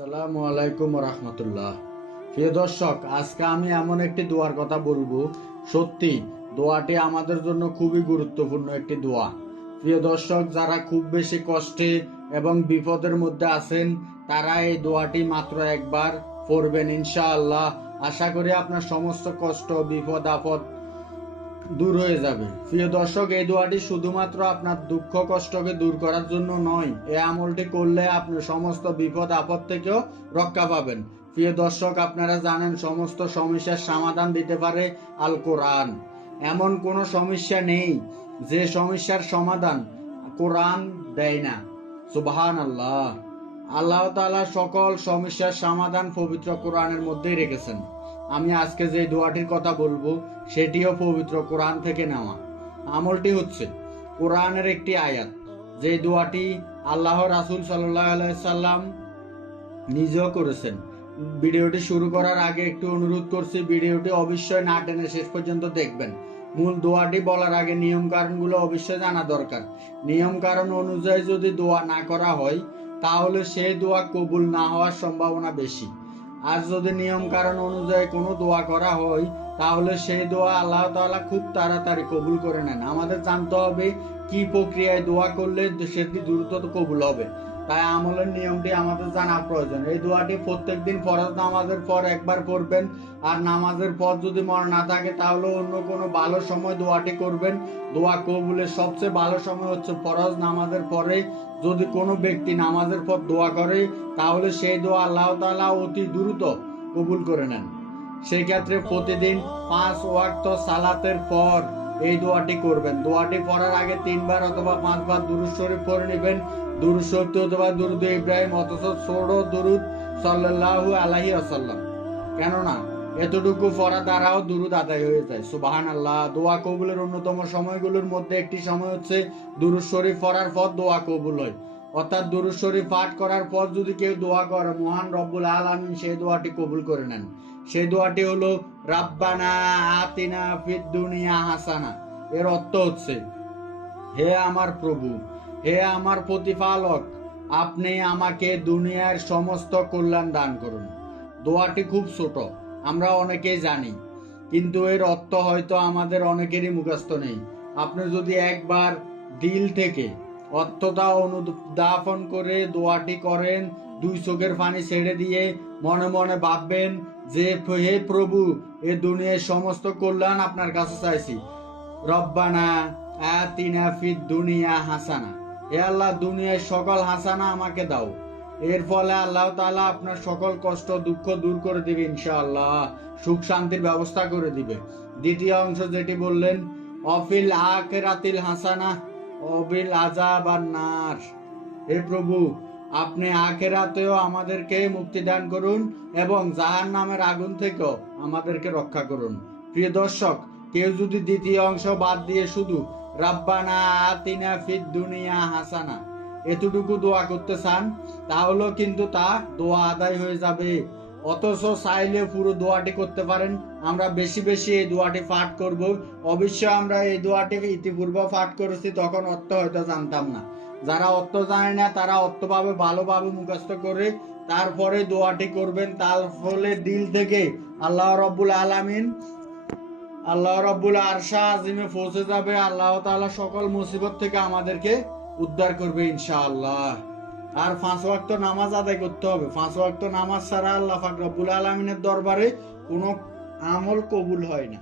আসসালামু আলাইকুম রাহমাতুল্লাহ। প্রিয় দর্শক, আজকে আমি এমন একটি দোয়ার কথা বলবো। সত্যি দোয়াটি আমাদের জন্য খুবই গুরুত্বপূর্ণ একটি দোয়া। প্রিয় দর্শক, যারা খুব বেশি কষ্টে এবং বিপদের মধ্যে আছেন তারা এই দোয়াটি মাত্র একবার পড়বেন ইনশাআল্লাহ। আশা করি আপনার সমস্ত কষ্ট বিপদ আপদ দূর হয়ে যাবে। প্রিয় দর্শক, এই দোয়াটি শুধুমাত্র আপনার দুঃখ কষ্টকে দূর করার জন্য নয়, এই আমলটি করলে আপনি সমস্ত বিপদ আপদ থেকেও রক্ষা পাবেন। প্রিয় দর্শক, আপনারা জানেন সমস্ত সমস্যার সমাধান দিতে পারে আল কোরআন। এমন কোনো সমস্যা নেই যে সমস্যার সমাধান কোরআন দেয় না। সুবহানাল্লাহ। আল্লাহ তাআলা সকল সমস্যার সমাধান পবিত্র কোরআনের মধ্যেই রেখেছেন। আমি আজকে যে দোয়াটির কথা বলবো সেটিও পবিত্র কোরআন থেকে নেওয়া। আমলটি হচ্ছে কোরআনের একটি আয়াত, যে দোয়াটি আল্লাহ রাসূল সাল্লাল্লাহু আলাইহি সাল্লাম নিজেও করেছেন। ভিডিওটি শুরু করার আগে একটু অনুরোধ করছি, ভিডিওটি অবশ্যই না টেনে শেষ পর্যন্ত দেখবেন। মূল দোয়াটি বলার আগে নিয়ম কারণগুলো অবশ্যই জানা দরকার। নিয়ম কারণ অনুযায়ী যদি দোয়া না করা হয় তাহলে সেই দোয়া কবুল না হওয়ার সম্ভাবনা বেশি। আর যদি নিয়ম কারণ অনুযায়ী কোনো দোয়া করা হয় তাহলে সেই দোয়া আল্লাহ তাআলা খুব তাড়াতাড়ি কবুল করে নেন। আমাদের জানতে হবে কি প্রক্রিয়ায় দোয়া করলে সেটি দ্রুত কবুল হবে। তাই আমলের নিয়মটি আমাদের জানা প্রয়োজন। এই দোয়াটি প্রত্যেকদিন ফরজ নামাজের পর একবার পড়বেন। আর নামাজের পর যদি মনে না থাকে তাহলে অন্য কোনো ভালো সময় দোয়াটি করবেন। দোয়া কবুলের সবচেয়ে ভালো সময় হচ্ছে ফরজ নামাজের পরে। যদি কোনো ব্যক্তি নামাজের পর দোয়া করে তাহলে সেই দোয়া আল্লাহ তাআলা অতি দ্রুত কবুল করে নেন। সেই ক্ষেত্রে প্রতিদিন 5 ওয়াক্ত সালাতের পর এই দোয়াটি করবেন। দোয়াটি পড়ার আগে 3 বার অথবা 5 বার দুরূদ শরীফ পড়ে নেবেন। দুরূদ শরীফ অথবা দুরূদ ইব্রাহিম অথচ ছোট দুরূদ সাল্লাল্লাহু আলাইহি ওয়াসাল্লাম, কেননা এতটুকু পড়া দ্বারাও দুরূদ আদায় হয়ে যায়। সুবহানাল্লাহ। দোয়া কবুলের অন্যতম সময়গুলোর মধ্যে একটি সময় হচ্ছে দুরূদ শরীফ পড়ার পর দোয়া কবুল হয়। অর্থাৎ দুরূদ শরীফ পাঠ করার পর যদি কেউ দোয়া করে, মহান রব্বুল আলামিন সেই দোয়াটি কবুল করে নেন। সেই দোয়াটি হলো রাব্বানা আতিনা ফিদ দুনিয়া হাসানা। এর অর্থ হচ্ছে, হে আমার প্রভু, হে আমার প্রতিপালক, আপনি আমাকে দুনিয়ার সমস্ত কল্যাণ দান করুন। দোয়াটি খুব ছোট, আমরা অনেকেই জানি, কিন্তু এর অর্থ হয়তো আমাদের অনেকেরই মুখস্থ নেই। আপনি যদি একবার দিল থেকে অর্থটা অনুধাবন করে দোয়াটি করেন, 2 চোখের পানি ছেড়ে দিয়ে মনে মনে ভাববেন যে হে প্রভু, এ দুনিয়ার সমস্ত কল্যাণ আপনার কাছে চাইছি। রব্বানা আতিনা ফিদ দুনিয়া হাসানা। হে আল্লাহ, দুনিয়ার সকল হাসানা আমাকে দাও। এর ফলে আল্লাহ তাআলা আপনার সকল কষ্ট দুঃখ দূর করে দিবে ইনশাআল্লাহ, সুখ শান্তির ব্যবস্থা করে দিবে। দ্বিতীয় অংশ যেটি বললেন, অফিল আখিরাতিল হাসানা অবিল আযাবান নার। হে প্রভু, আপনি আখিরাতেও আমাদেরকে মুক্তি দান করুন এবং জাহান্নামের আগুন থেকেও আমাদেরকে রক্ষা করুন। প্রিয় দর্শক, কেউ যদি দ্বিতীয় অংশ বাদ দিয়ে শুধু রাব্বানা আতিনা ফিদ দুনিয়া হাসানা এতটুকু দোয়া করতে চান তাহলেও কিন্তু তা দোয়া আদায় হয়ে যাবে। অথচ চাইলে পুরো দোয়াটি করতে পারেন। আমরা বেশি বেশি এই দোয়াটি পাঠ করব। অবশ্যই আমরা এই দোয়াটি ইতিপূর্বে পাঠ করেছি, তখন অর্থ হয়তো জানতাম না। যারা অর্থ জানে না তারা অর্থভাবে ভালোভাবে মুখস্থ করে তারপরে দোয়াটি করবেন। তার ফলে দিল থেকে আল্লাহ রব্বুল আরশা আজিমে পৌঁছে যাবে। আল্লাহ তাআলা সকল মুসিবত থেকে আমাদেরকে উদ্ধার করবে ইনশাআল্লাহ। আর 5 ওয়াক্ত নামাজ আদায় করতে হবে। 5 ওয়াক্ত নামাজ ছাড়া আল্লাহ পাক রব্বুল আলামিনের দরবারে কোনো আমল কবুল হয় না।